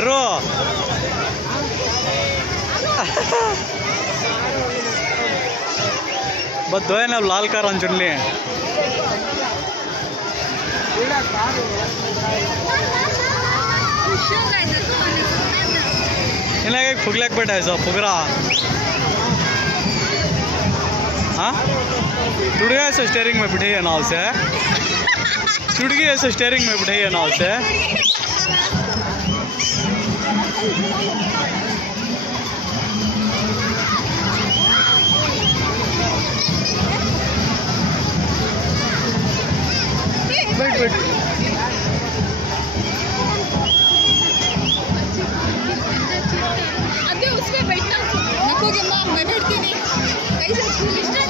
रो बद्दो है ना लाल कार चुनली इन्हें एक फुगलक बैठा है फुगरा हाँ टूट गया ऐसे स्टेयरिंग में बिठाई है नाव से टूट गई ऐसे स्टेयरिंग में बिठाई है नाव से बैठ बैठ अबे उसमें बैठना नको कि मैं बैठती नहीं कैसे